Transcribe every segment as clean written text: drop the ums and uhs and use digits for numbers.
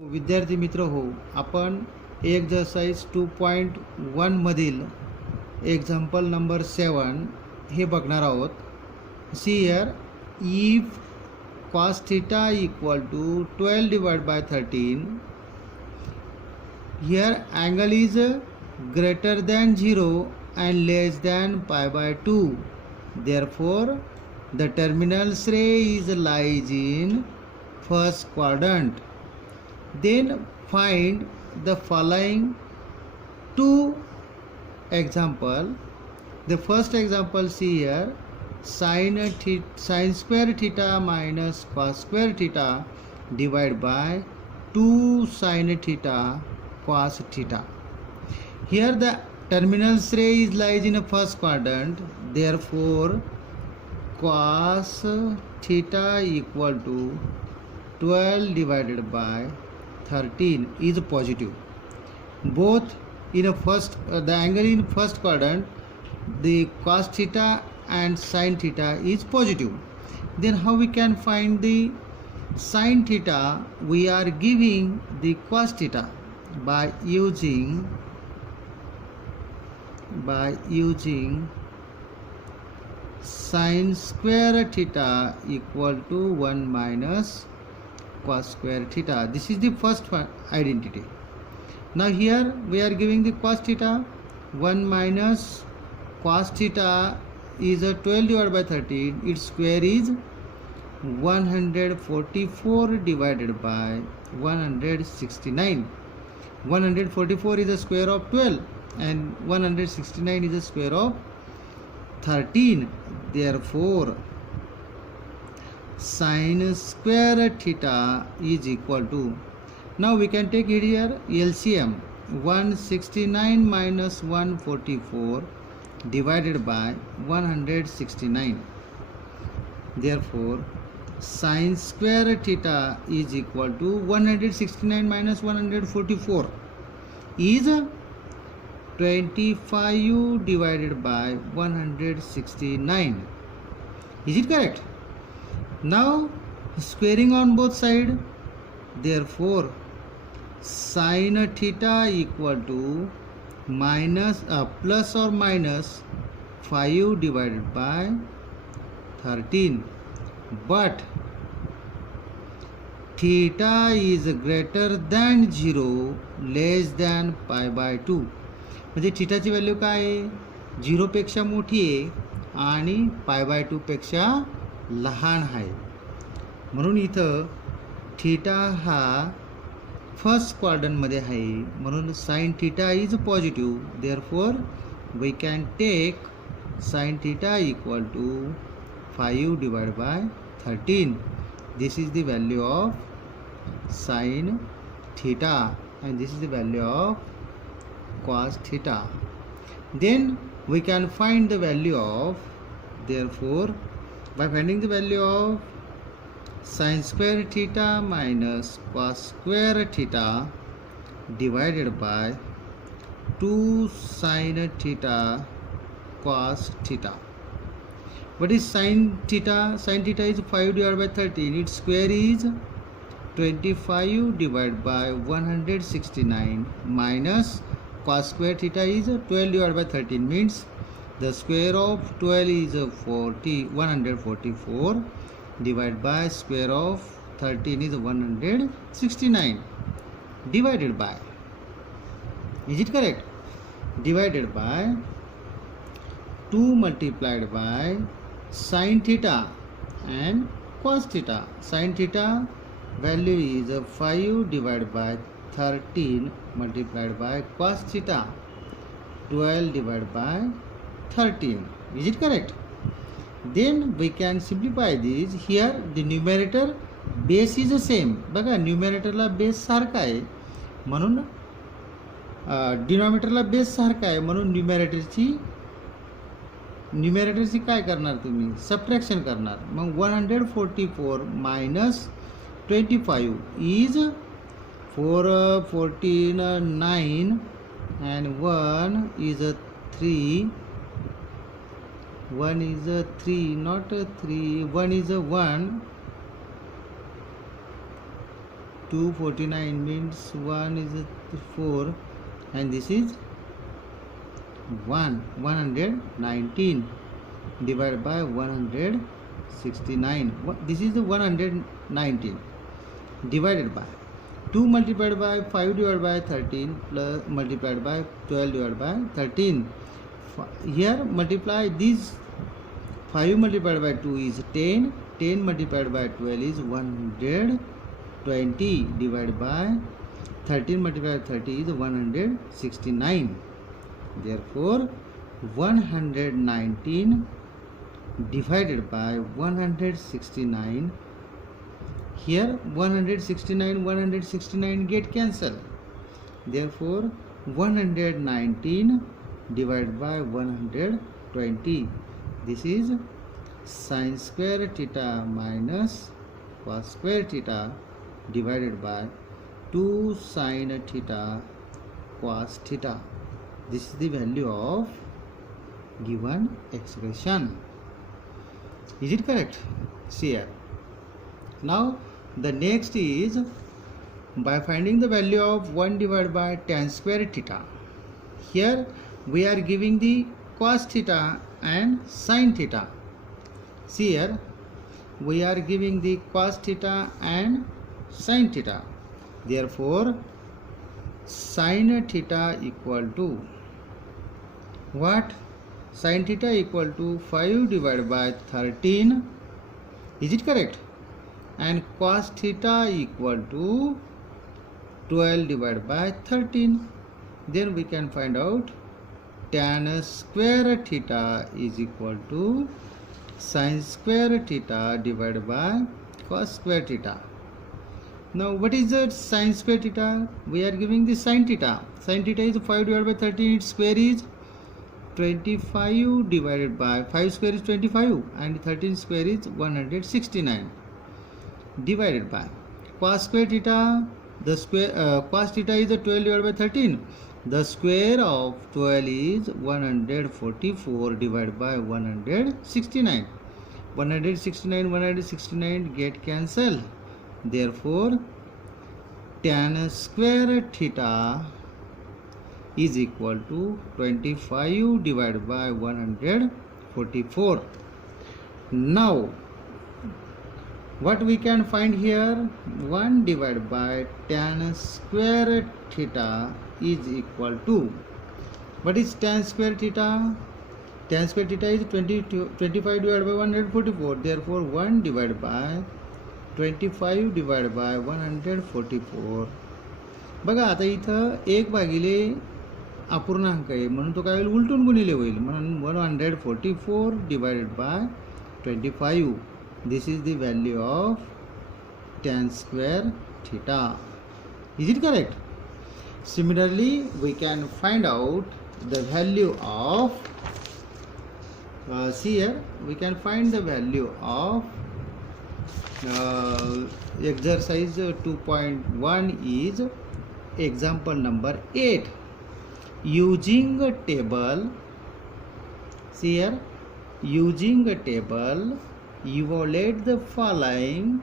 विद्यार्थी मित्र हो, आपण एक्सरसाइज 2.1 मधील एक्झाम्पल नंबर 7 हे बघणार आहोत. See here, if cos theta equal to 12 divided by 13, here angle is greater than 0 and less than pi by 2. Therefore, the terminal ray is lies in first quadrant. Then find the following two example. The first example, see here, sin square theta minus cos square theta divided by 2 sin theta cos theta. Here the terminal ray is lies in a first quadrant. Therefore, cos theta equal to 12 divided by 13 is positive. Both in a first the angle in first quadrant, the cos theta and sin theta is positive. Then how we can find the sin theta? We are giving the cos theta by using sin square theta equal to 1 minus cos square theta. This is the first one identity. Now here we are giving the cos theta. 1 minus cos theta is a 12 divided by 13. Its square is 144 divided by 169. 144 is the square of 12 and 169 is the square of 13. Therefore, sin square theta is equal to, now we can take it here LCM, 169 minus 144 divided by 169. Therefore, sin square theta is equal to 169 minus 144 is 25 divided by 169. Is it correct? Now squaring on both sides. Therefore, sin theta equal to minus plus or minus 5 divided by 13. But theta is greater than 0 less than pi by 2. म्हणजे थीटाची value काय आहे? 0 पेक्षा मोठी आहे आणि pi by 2 पेक्षा लहान आहे. म्हणून इथं थीटा हा फर्स्ट क्वाड्रंटमध्ये आहे, म्हणून sine theta is positive. Therefore we can take sine theta equal to 5 divide by 13. This is the value of sine theta and this is the value of cos theta. Then we can find the value of, therefore by finding the value of sin square theta minus cos square theta divided by 2 sin theta cos theta. What is sin theta? Sin theta is 5 divided by 13. Its square is 25 divided by 169 minus cos square theta is 12 divided by 13, means the square of 12 is 144 divided by square of 13 is 169 divided by, is it correct? Divided by 2 multiplied by sin theta and cos theta. Sin theta value is 5 divided by 13 multiplied by cos theta 12 divided by 13. Is it correct? Then we can simplify this. Here the numerator base is the same. बघा न्यूमरेटरला base सारखा आहे म्हणून डिनॉमिनेटरला base सारखा आहे म्हणून न्यूमरेटरची काय करणार तुम्ही? सबट्रॅक्शन करणार. मग 144 minus 25 is 449 and 1 is a 3. 1 is a 3, not a 3. 1 is a 1 249 means 1 is 4 and this is 119 divided by 169. This is the 119 divided by 2 multiplied by 5 divided by 13 plus multiplied by 12 divided by 13. Here multiply these. 5 multiplied by 2 is 10. 10 multiplied by 12 is 120 divided by 13 multiplied by 30 is 169. Therefore 119 divided by 169. Here 169 get cancelled. Therefore 119 divided by 120. This is sin square theta minus cos square theta divided by 2 sin theta cos theta. This is the value of given expression. Is it correct? See here. Now the next is by finding the value of 1 divided by tan square theta. Here we are giving the cos theta and sin theta. See here, we are giving the cos theta and sin theta. Therefore sin theta equal to what? Sin theta equal to 5 divided by 13. Is it correct? And cos theta equal to 12 divided by 13. Then we can find out tan square theta is equal to sin square theta divided by cos square theta. Now what is the sin square theta? We are giving the sin theta. Sin theta is 5 divided by 13. Its square is 25 divided by 5 square is 25 and 13 square is 169 divided by cos square theta. The square cos theta is 12 divided by 13. The square of 12 is 144 divided by 169. 169 get cancelled. Therefore tan square theta is equal to 25 divided by 144. Now what we can find here? 1 divided by tan square theta is equal to, what is tan square theta? Tan square theta is 25 divided by 144. Therefore 1 divided by 25 divided by 144. बघा आता इथं 1 भागिले अपूर्णांक आहे म्हणून तो काय होईल? उलटून गुणिले होईल. म्हणून 144 divided by 25. This is the value of tan square theta. Is it correct? Similarly, we can find out the value of see here, we can find the value of exercise 2.1 is example number 8. Using a table, see here, using a table, evaluate the following: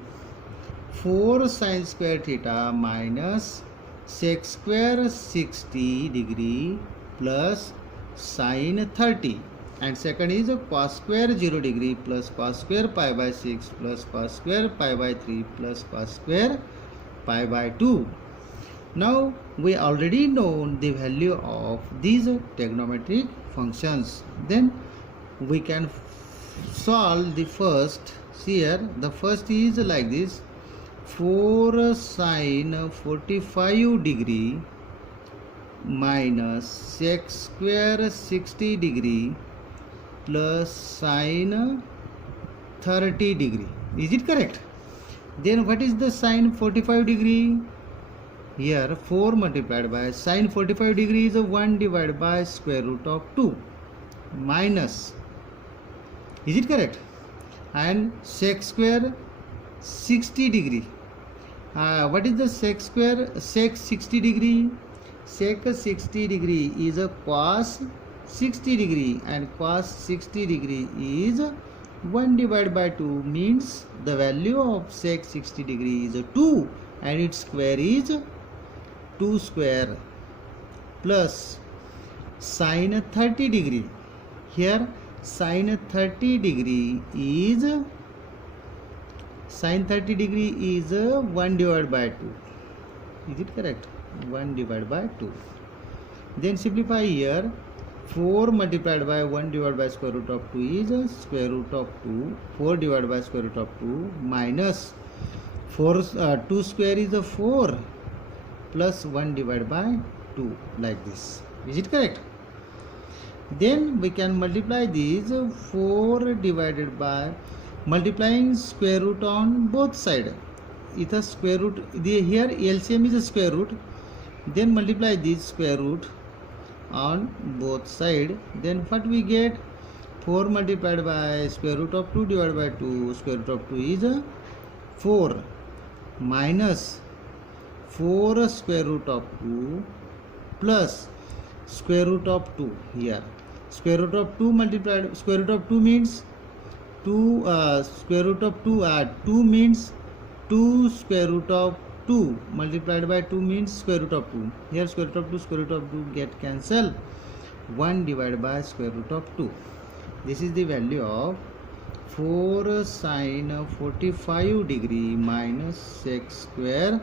4 sin square theta minus sec square 60 degree plus sin 30, and second is cos square 0 degree plus cos square pi by 6 plus cos square pi by 3 plus cos square pi by 2. Now we already know the value of these trigonometric functions. Then we can solve the first. See here, the first is like this: 4 sin 45 degree minus sec square 60 degree plus sin 30 degree. Is it correct? Then what is the sin 45 degree? Here 4 multiplied by sin 45 degree is 1 divided by square root of 2 minus, is it correct? And sec square 60 degree. What is the sec square? Sec 60 degree. Sec 60 degree is a cos 60 degree, and cos 60 degree is 1 divided by 2, means the value of sec 60 degree is 2, and its square is 2 square plus sine 30 degree. Here sine 30 degree is 1 divided by 2. Is it correct? 1 divided by 2. Then simplify here. 4 multiplied by 1 divided by square root of 2 is square root of 2. 4 divided by square root of 2 minus 2 square is 4 plus 1 divided by 2, like this. Is it correct? Then we can multiply these. 4 divided by multiplying square root on both sides. It is square root. Here LCM is a square root. Then multiply this square root on both sides. Then what we get? 4 multiplied by square root of 2 divided by 2. Square root of 2 is 4 minus 4 square root of 2 plus square root of 2. Here square root of 2 multiplied square root of 2 means 2 square root of 2 2 means 2 square root of 2 multiplied by 2 means square root of 2. Here square root of 2 square root of 2 get cancelled. 1 divided by square root of 2. This is the value of 4 sine 45 degree minus sec square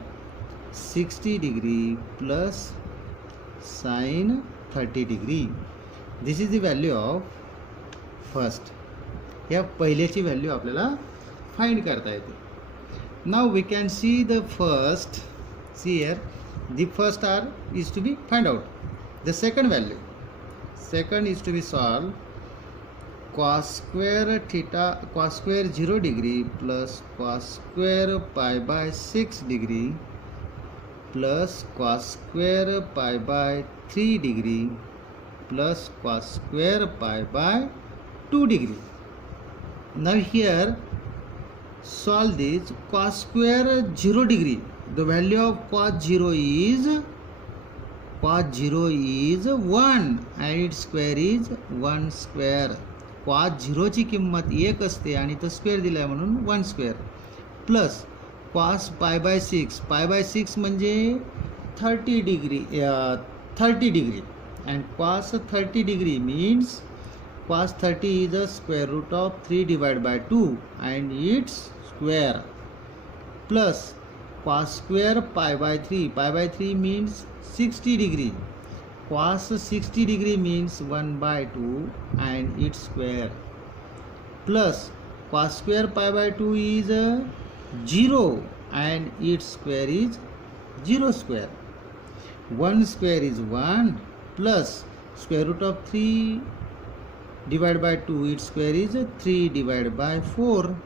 60 degree plus sine 30 degree. This is the value of first. या पहिल्याची value आपल्याला find करता येते. Now we can see the first. See here, the first r is to be find out. The second value. Second is to be solved. Cos square theta, cos square 0 degree plus cos square pi by 6 degree plus cos square pi by 3 degree plus cos square pi by 2 degree. Now here solve this. Cos square 0 degree. The value of cos 0 is 1 and its square is 1 square. cos 0 ची किंमत 1 असते आणि तो square दिलाय म्हणून 1 square plus cos pi by 6. pi by 6 म्हणजे 30 degree and cos 30 degree means cos 30 is the square root of 3 divided by 2 and its square plus cos square pi by 3. Pi by 3 means 60 degree. Cos 60 degree means 1 by 2 and its square plus cos square pi by 2 is 0 and its square is 0 square. 1 square is 1 plus square root of 3 divided by 2, its square is 3 divided by 4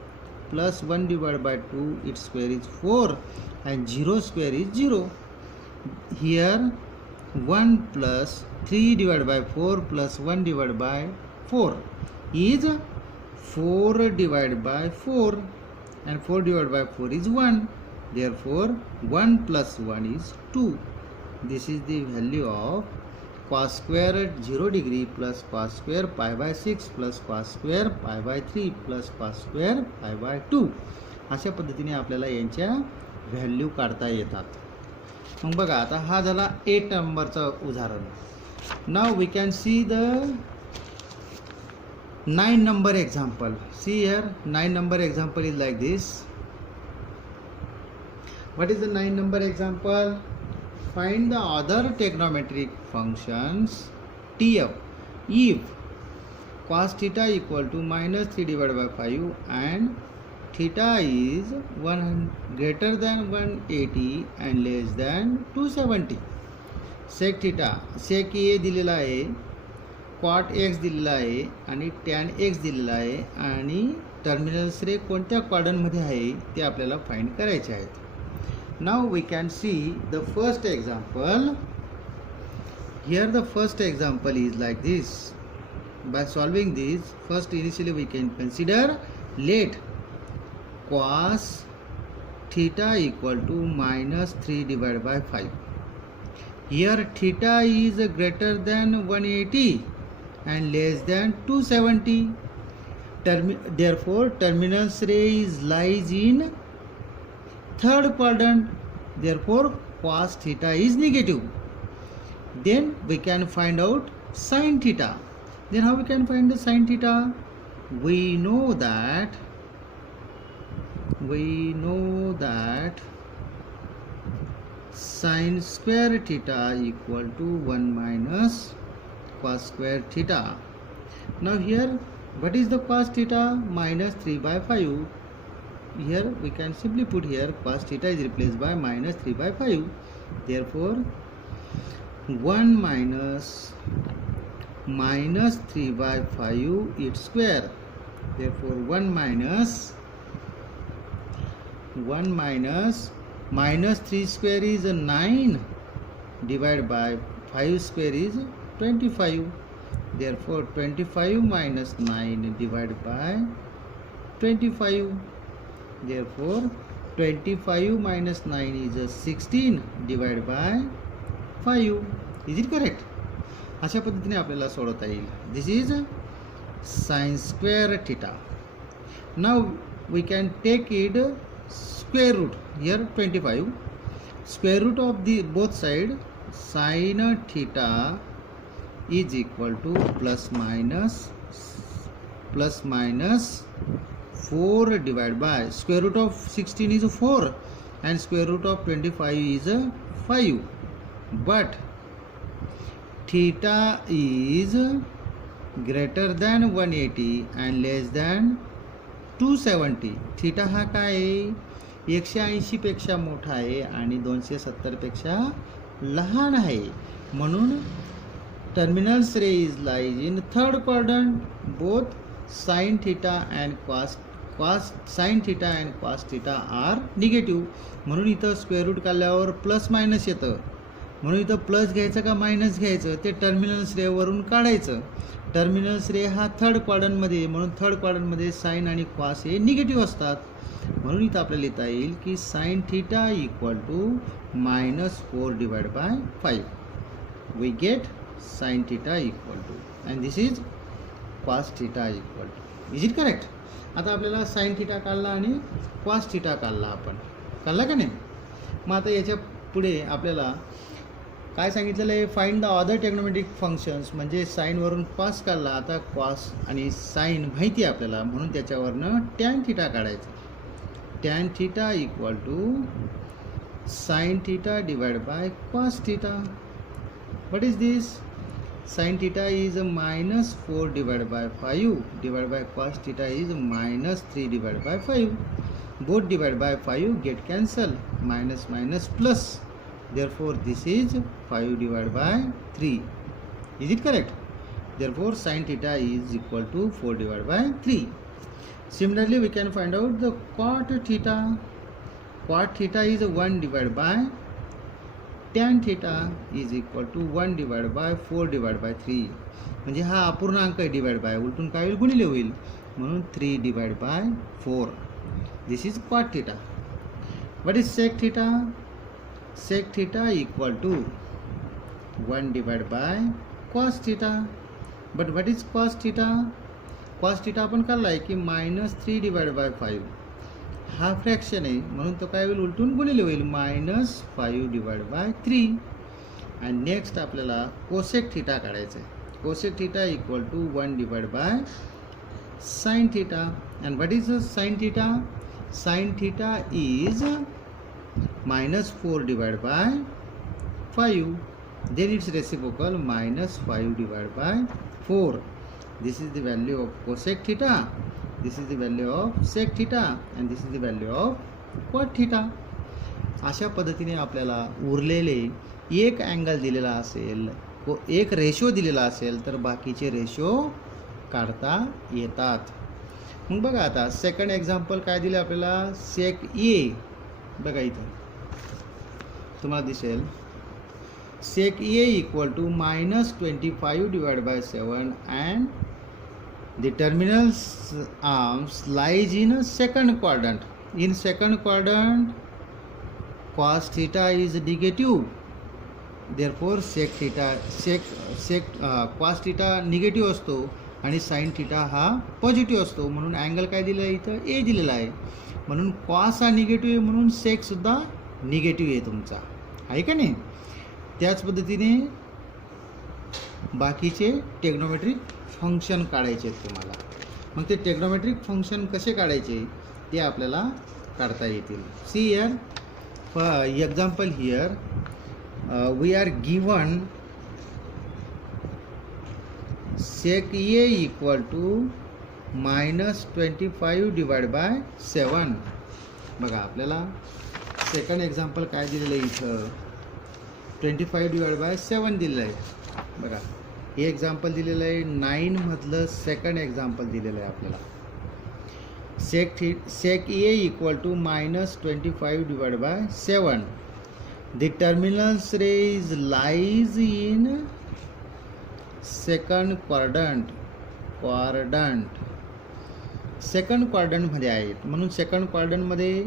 plus 1 divided by 2, its square is 4 and 0 square is 0. Here 1 plus 3 divided by 4 plus 1 divided by 4 is 4 divided by 4 and 4 divided by 4 is 1. Therefore 1 plus 1 is 2. This is the value of cos square 0 degree plus cos square pi by 6 plus cos square pi by 3 plus cos square pi by 2. अशा पद्धतीने आपल्याला यांच्या value काढता येतात. मग बघा आता हा झाला 8 नंबरचं उदाहरण. Now we can see the 9 number example. See here, 9 number example is like this. What is the 9 number example? Find the other trigonometric functions TF if cos theta equal to minus 3 divided by 5 and theta is greater than 180 and less than 270. sec theta, sec A दिलेला आहे, cot x दिलेला आहे आणि tan x दिलेला आहे आणि terminals रे कोणत्या क्वाड्रंटमध्ये आहे ते आपल्याला फाइंड करायचे आहेत. Now we can see the first example. Here the first example is like this. By solving this, first initially we can consider let cos theta equal to minus 3 divided by 5. Here theta is greater than 180 and less than 270. Therefore terminus ray lies in third quadrant. therefore cos theta is negative. Then we can find out sin theta. Then how we can find the sin theta? We know that sin square theta equal to 1 minus cos square theta. Now here, what is the cos theta? Minus 3 by 5. Here we can simply put here cos theta is replaced by minus 3 by 5. Therefore 1 minus 3 by 5 its square. Therefore 1 minus minus 3 square is 9 divided by 5 square is 25. Therefore 25 minus 9 divided by 25. Therefore 25 minus 9 is 16 divided by 5. Is it correct? अशा पद्धतीने आपल्याला सोडवता येईल. This is sin square theta. Now we can take it square root. Here 25. Square root of the both side sin theta is equal to plus minus 4 divided by square root of 16 is 4 and square root of 25 is 5. But theta is greater than 180 and less than 270. Theta हा काय आहे? 180 पेक्षा मोठा आहे आणि 270 पेक्षा लहान आहे. म्हणून terminals ray is lies in third quadrant. Both sin theta and cos sin theta and cos theta are negative. म्हणून इथं स्क्वेअर रूट काढल्यावर प्लस मायनस येतं. म्हणून इथं प्लस घ्यायचं का मायनस घ्यायचं ते टर्मिनल्स रेवरून काढायचं. टर्मिनल्स रे हा थर्ड क्वाड्रंटमध्ये, म्हणून थर्ड क्वाड्रंटमध्ये साइन आणि कॉस हे निगेटिव्ह असतात. म्हणून इथं आपल्याला लिहिता येईल की sine theta equal to -4 divide by 5. We get sine theta equal to and this is cos theta equal to. Is it correct? आता आपल्याला साइन थीटा काढला आणि कॉस थीटा काढला. आपण काढला का नाही? मग आता याच्या पुढे आपल्याला काय सांगितलेलं आहे? Find the other trigonometric functions. म्हणजे साईनवरून कॉस काढला, आता कॉस आणि साईन माहिती आहे आपल्याला, म्हणून त्याच्यावरनं टॅन थीटा काढायचं. Tan theta equal to sine theta divide by cos theta. What is this? Sine theta is -4 divide by 5 divide by cos theta is -3 divide by 5. Both divide by 5 get cancel, minus minus plus. Therefore this is 5 divided by 3. Is it correct? Therefore sin theta is equal to 4 divided by 3. Similarly we can find out the cot theta. Cot theta is 1 divided by tan theta is equal to 1 divided by 4 divided by 3. म्हणजे हा अपूर्णांक आहे, divide by, उलटून काय होईल? गुणिले होईल. म्हणून 3 divided by 4. This is cot theta. What is sec theta? Sec theta equal to 1 divided by cos theta. But what is cos theta? Cos theta आपण काढला आहे की -3 divided by 5. हा फ्रॅक्शन आहे म्हणून तो काय होईल? उलटून गुणिले होईल. -5 divided by 3. आणि नेक्स्ट आपल्याला कोसेक थीटा काढायचं आहे. Cosec theta equal to 1 divided by sin theta. And what is sin theta? Sin theta is -4 divided by 5. Then its reciprocal -5 divided by 4. This is the value of cosec theta. This is the value of sec theta. And this is the value of cot theta. अशा पद्धतीने आपल्याला उरलेले एक angle दिलेला असेल, एक ratio दिलेला असेल तर बाकीचे रेशो काढता येतात. मग बघा आता सेकंड एक्झाम्पल काय दिले आपल्याला? सेक ए. बघा इथं तुम्हाला दिसेल sec A equal to -25 divide by 7 and the terminals arms lies in second quadrant. In second quadrant cos theta is negative. Therefore cos theta negative असतो आणि साइन थीटा हा पॉझिटिव्ह असतो. म्हणून अँगल काय दिलं आहे? इथं ए दिलेला आहे. म्हणून कॉस हा निगेटिव्ह आहे म्हणून सेक सुद्धा निगेटिव्ह आहे तुमचा, आहे का नाही. त्याच पद्धतीने बाकीचे टेग्नोमेट्रिक फंक्शन काढायचे आहेत तुम्हाला. मग ते टेग्नोमेट्रिक फंक्शन कसे काढायचे ते आपल्याला काढता येतील. See here example here we are given sec a equal to -25 divide by 7. बघा आपल्याला सेकंड एक्झाम्पल काय दिलेलं आहे इथं, 25 डिवाइड बाय 7 दिलेलं आहे. बघा हे एक्झाम्पल दिलेलं आहे 9 मधलं सेकंड एक्झाम्पल दिलेलं आहे आपल्याला. sec a equal to -25 divide by 7. The terminals rays lies in second quadrant second क्वाड्रंटमध्ये आहेत, म्हणून सेकंड क्वाड्रंटमध्ये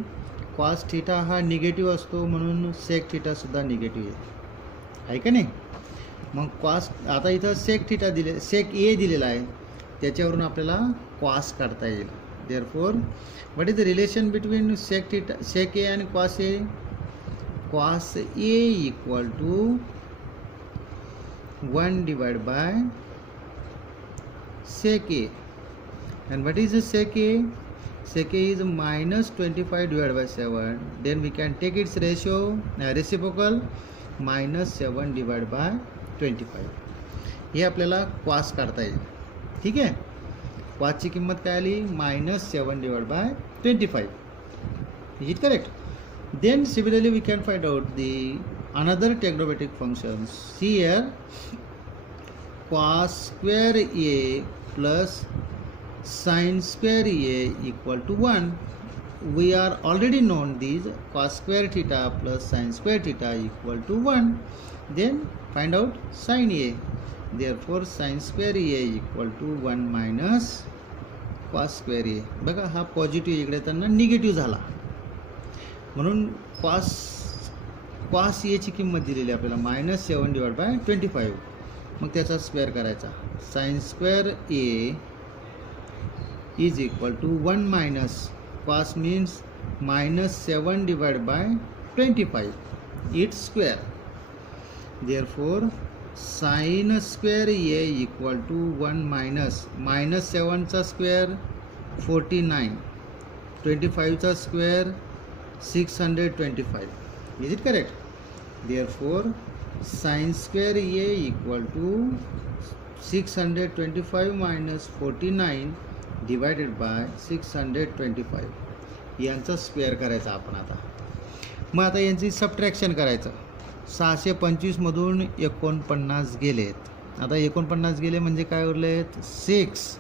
कॉस थीटा हा निगेटिव्ह असतो, म्हणून सेक थीटासुद्धा निगेटिव्ह आहे का नाही. मग कॉस आता इथं सेक ए दिलेला आहे, त्याच्यावरून आपल्याला कॉस काढता येईल. Therefore what is the relation between sec A आणि cos A. Cos A equal to 1 divided by sec a. And what is the sec a? Sec a is -25 divided by 7. Then we can take its reciprocal -7 divided by 25. हे आपल्याला cos काढता येईल. ठीक आहे, कॉसची किंमत काय आली -7 divided by 25. Is it correct? Then similarly we can find out the another trigonometric functions. Here cos square a plus sin square a equal to 1. We are already known these cos square theta plus sin square theta equal to 1. Then find out sin a. Therefore sin square a equal to 1 minus cos square a. बघा हा positive इकडे त्यांना negative झाला, म्हणून cos Aichi किंमत दिलेली आपल्याला -7 divide by 25. मग त्याचा स्क्वेअर करायचा. Sine square A is equal to 1 minus cos means -7 divide by 25 its square. Therefore sine square A equal to 1 minus -7चा स्क्वेअर 49, 25चा square 625. Is it correct? Therefore sin square a equal to 625 minus 49 divided by 625. यांचा square करायचा आपण आता. मग आता यांची subtraction करायचं. 625 मधून 49 गेलेत. आता 49 गेले म्हणजे काय उरलेत 6,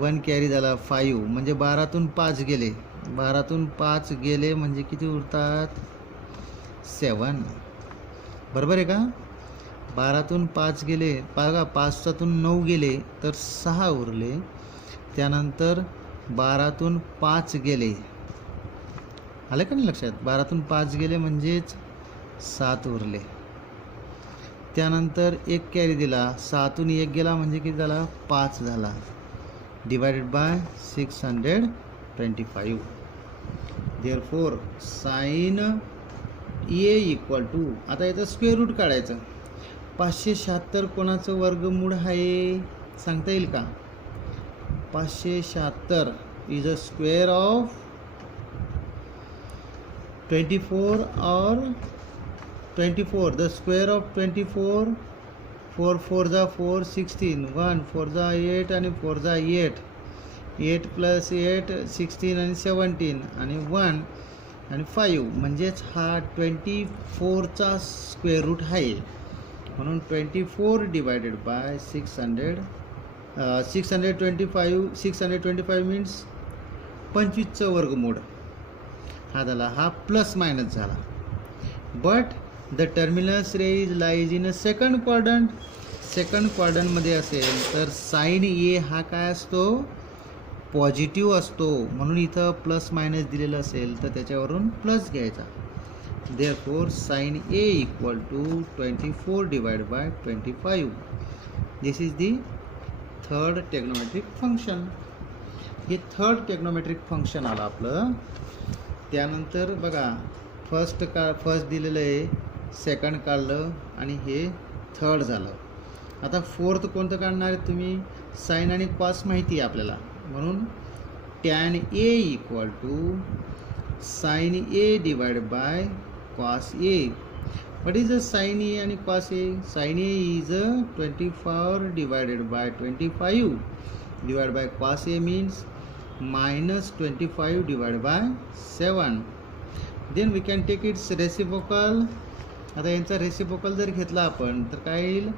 1 कॅरी झाला 5, म्हणजे 12तून 5 गेले. 12तून 5 गेले म्हणजे किती उरतात 7. बरोबर आहे का. 12तून 5 गेले, बघा 5तून 9 गेले तर 6 उरले. त्यानंतर 12तून 5 गेले, आलं का नाही लक्षात. 12तून 5 गेले म्हणजेच 7 उरले. त्यानंतर 1 कॅरी दिला, 6तून 1 गेला म्हणजे किती झाला 5 झाला. Divided by 625. Therefore sine A equal to, आता याचं स्क्वेअर रूट काढायचं. 576 कोणाचं वर्गमूळ आहे सांगता येईल का. 576 इज अ स्क्वेअर ऑफ 24 और 24. द स्क्वेअर ऑफ 24, 4 4 जा 4 16, 1 4 जा 8 आणि 4 जा 8, 8 + 8 16 आणि 17 आणि 1 आणि 5, म्हणजेच हा 24चा स्क्वेअर रूट आहे. म्हणून 24 डिवायडेड बाय 600, 625 मीन्स 25चं वर्गमूळ हा झाला. हा प्लस मायनस झाला. But the terminals rays lies in a second quadrant. Second क्वाड्रंटमध्ये असेल तर साइन ए हा काय असतो पॉझिटिव्ह असतो, म्हणून इथं प्लस मायनस दिलेलं असेल तर त्याच्यावरून प्लस घ्यायचा. Therefore sine A equal to 24 divide by 25. This is the third trigonometric function. हे थर्ड टेग्नोमेट्रिक फंक्शन आलं आपलं. त्यानंतर बघा फर्स्ट दिलेलं आहे, सेकंड काढलं आणि हे थर्ड झालं. आता फोर्थ कोणतं काढणार आहे तुम्ही? साईन आणि कॉस माहिती आहे आपल्याला, म्हणून tan A equal to sine A divide by cos A. What is the sine A आणि cos A? Sine A is 24 divided by 25 divide by cos A means -25 divide by 7. Then we can take its reciprocal. आता यांचा reciprocal जर घेतला आपण तर काय येईल?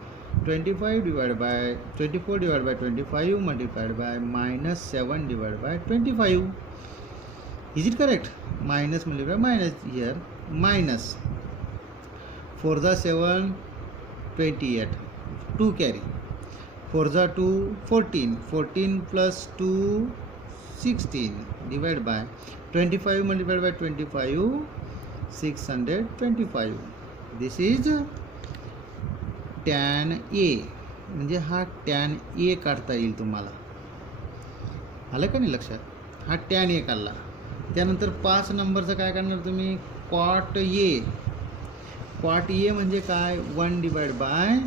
24 divide by 25 multiplied bye -7 divide by 25. Is it correct? Minus multiply minus here minus 4 जा 7 28 2 carry 4 जा 2 14 plus 2 16 divide by 25 multiplied by 25 625. This is tan A. म्हणजे हा टॅन ए काढता येईल तुम्हाला. आलं का नाही लक्षात? हा टॅन ए काढला. त्यानंतर 5 नंबरचं काय करणार तुम्ही? Cot A. कॉट ए म्हणजे काय? 1 डिवाइड बाय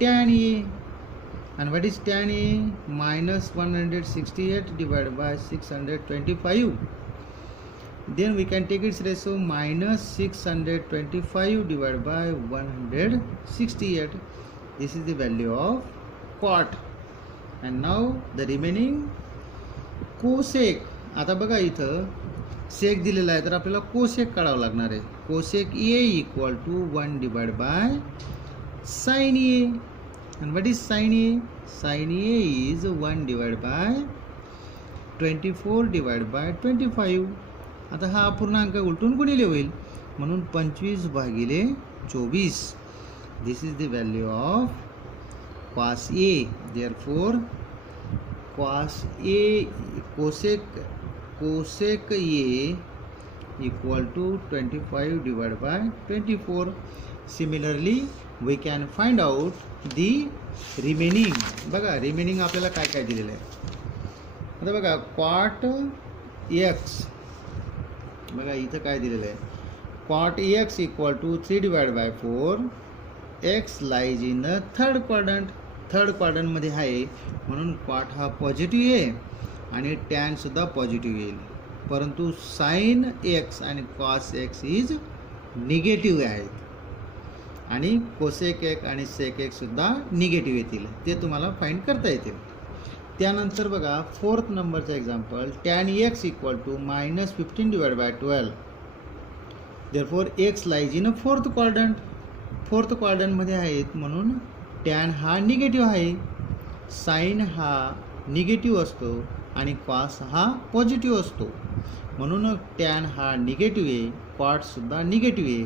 टॅन ए. आणि what is tan A? -168 divide by 625. Then we can take its ratio -625 divided by 168. This is the value of cot. And now the remaining cosec. आता बघा इथं सेक दिलेला आहे तर आपल्याला कोसेक काढावं लागणार आहे. Cosec A equal to 1 divide by sine A. and what is sin a? Sin a is 1 divided by 24 divided by 25. आता हा पूर्णांक उलटून गुणिले होईल म्हणून 25 भागिले 24. This is the value of cos a. therefore cos a cosec a equal to 25 divided by 24. Similarly we can find out the remaining. बघा remaining आपल्याला काय काय दिलेलं आहे. आता बघा cot x. बघा इथं काय दिलेलं आहे? cot x equal to 3 divided by 4. x lies in the third quadrant. Third क्वाड्रंटमध्ये आहे म्हणून कॉट हा पॉझिटिव्ह आहे आणि टॅन सुद्धा पॉझिटिव्ह येईल. परंतु साइन एक्स आणि कॉस एक्स इज निगेटिव्ह आहेत आणि कोसेक एक्स आणि सेक एक्स सुद्धा निगेटिव्ह येतील. ते तुम्हाला फाइंड करता येतील. त्यानंतर बघा 4th नंबरचा example. Tan X equal to -15 divide by 12. Therefore X lies in a fourth quadrant. Fourth क्वाड्रंटमध्ये आहेत म्हणून टॅन हा निगेटिव्ह आहे. साइन हा निगेटिव्ह असतो आणि कॉस हा पॉझिटिव्ह असतो म्हणून टॅन हा निगेटिव्ह आहे, कॉटसुद्धा निगेटिव्ह आहे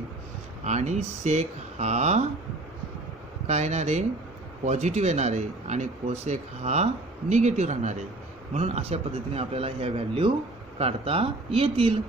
आणि सेक हा काय येणार आहे? पॉझिटिव्ह येणार आहे आणि कोसेक हा निगेटिव्ह राहणार आहे. म्हणून अशा पद्धतीने आपल्याला ह्या व्हॅल्यू काढता येतील.